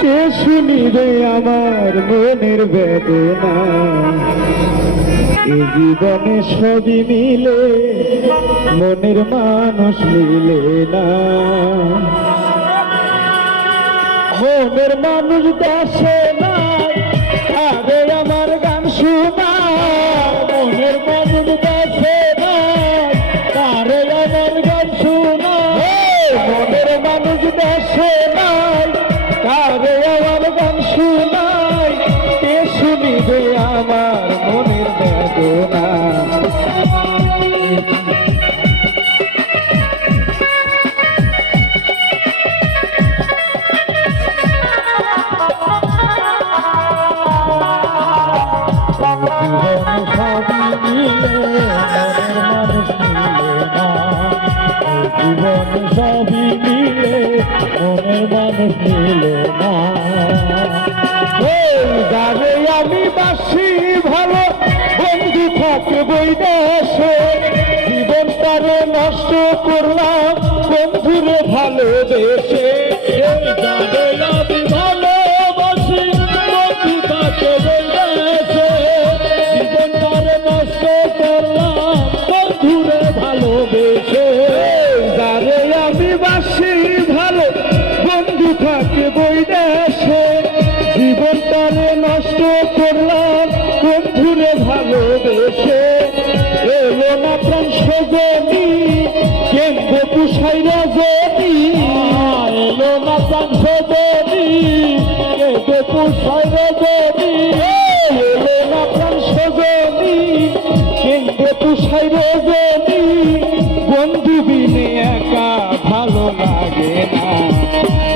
কে শুনিবে আমার মনের বেদনা এই জীবনে সবই মিলে মনের মানুষ মিলে না মনের মানুষ দেশে নাই আরে আমার গান শোনা মনের মানুষ দেশে নাই আরে আমার গান শোনা মনের মানুষ দেশে নাই আরে আমার গান শোনাই কে শুনিবে আমার মনের বেদনা জীবন সবই মিলে মনের মানুষ মিলে না যারে আমি বাসি ভালো বন্ধু থাকে বই দেশে জীবন তারে নষ্ট করলাম বন্ধুরে ভালোবেসে যারে আমি ভালোবাসি বন্ধু থাকে বই দেশে জীবন তারে নষ্ট করলাম বন্ধুরে ভালোবেসে যারে আমি বাসি ভালো বন্ধু থাকে বই দেশে জীবন তারে নষ্ট করলাম বন্ধুরে ভালোবেসে এলো না প্রাণ সজনী কেন্দ্রে পুষাই রজনী এলো না প্রাণ সজনী কেন্দ্রে পুষাই রজনী এলো না প্রাণ সজনী কেন্দ্রে পুষাই রজনী বন্ধু বিনে একা ভালো লাগে না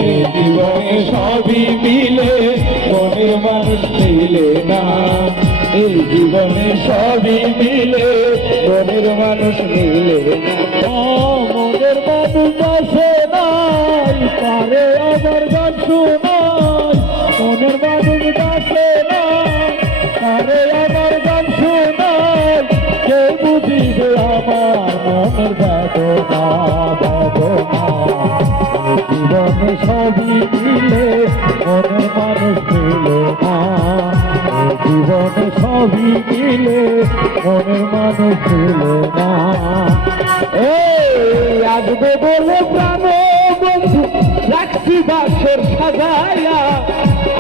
এই জীবনে সবই মিলে মনের মানুষ মিলে না এই জীবনে সবই মিলে মনের মানুষ মিলে না মনের মানুষ আসে নাই পারে আমার গান শোনাই মনের মানুষ আসে নাই পারে আমার গান শোনাই কে বুঝিবে আমার মনের বেদনা বেদনা জীবনে সবই মিলে মনের মানুষ মিলে না জীবনে সবই মিলে মনের মানুষ মিলে না আসবে বলে প্রাণ বন্ধু রাখছি বাসর সাজায়া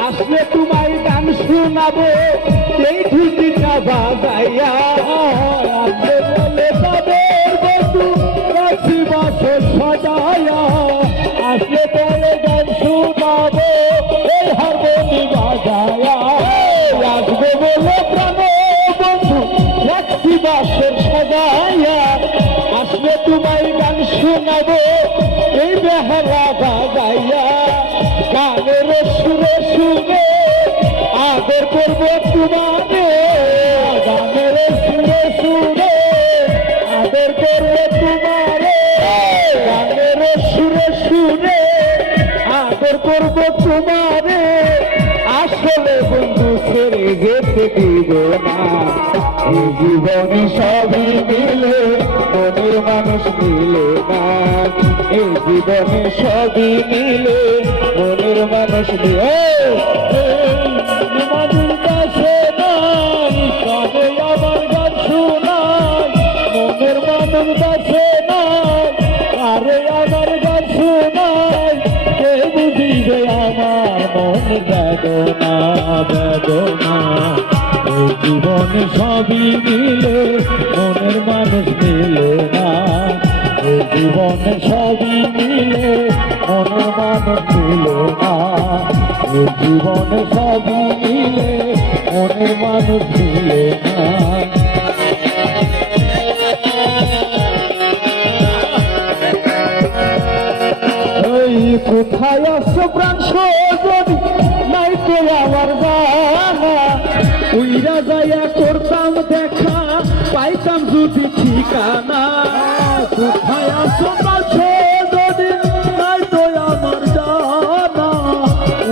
আসলে তোমায় গান শোনাবো এই ঢুকিটা বাজাইয়া আসবে বলে তাদের বন্ধু রাখছি বাসর সাজায়া আসলে পরে গান শোনাবো এই হারমোনি বাজায়া আসবে বলে প্রাণ বন্ধু রাখছি বাসর সাজায়া আসলে তোমায় গান শোনাবো এই বেহালা বাজাইয়া গানের সুরে সুরে আদর করবো তোমারে গানের সুরে সুরে আদর করবো তোমারে গানের সুরে সুরে আদর করবো তোমারে আসলে বন্ধু ছেড়ে যেতে দিব না এই জীবনে সবই মিলে মনের মানুষ মিলে না এই জীবনে সবই মিলে মনের মানুষ মিলে মানুষ কাছে নাই কানে আমার গান শোনাই মনের মানুষ কাছে নাই আরে আমার গান শোনাই কে বুঝিবে আমার মন বেদনা বেদনা জীবনে সবই মিলে মনের মানুষ মিলে না জীবনে সবই মিলে মনের মানুষ মিলে না জীবনে সবই মিলে মনের মানুষ মিলে না কোথায় আসো প্রাণ সজনী নাই তো আমার জানা উইরা যাইয়া করতাম দেখা পাইতাম যদি ঠিকানা কোথায় আসো প্রাণ সজনী নাই তো আমার জানা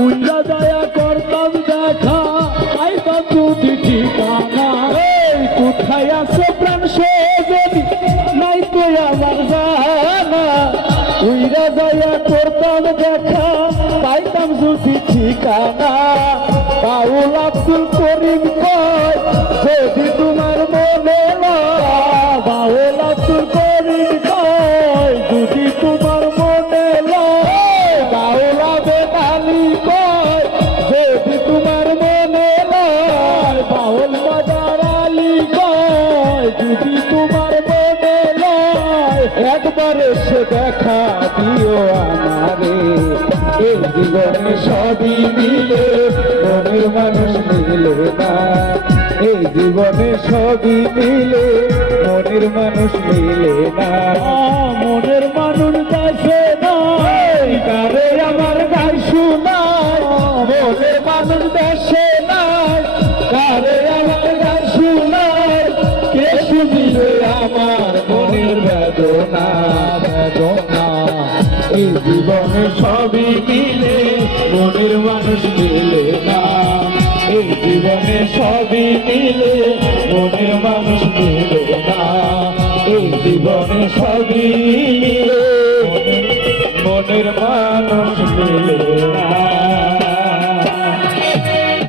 উইরা যাইয়া করতাম দেখা পাইতাম যদি ঠিকানা কোথায় আসো প্রাণ সজনী নাই তো আমার জানা উইরা যাইয়া করতাম দেখা পাইতাম যদি যদি ঠিকানা বাউল আব্দুল করিম কয় যদি তোমার মনে লয় বাউল আব্দুল করিম কয় যদি তোমার মনে লয় বাউল আবেদ আলী কয় যদি তোমার মনে লয় বাউল মাদার আলী কয় যদি তোমার মনে লয় একবার এসে দেখা দিও আমারে এই জীবনে সবই মিলে মনের মানুষ মিলে না এই জীবনে সবই মিলে মনের মানুষ মিলে না মনের মানুষ দেশে নাই কারে আমার গান শুনায় মনের মানুষ দেশে নাই কারে আমার গান শুনায় কে শুনিবে আমার মনের বেদনা বেদনা এই জীবনে সবই মিলে মনের মানুষ মিলে না এই জীবনে সবই মিলে মনের মানুষ মিলে না এই জীবনে সবই মিলে মনের মানুষ মিলে না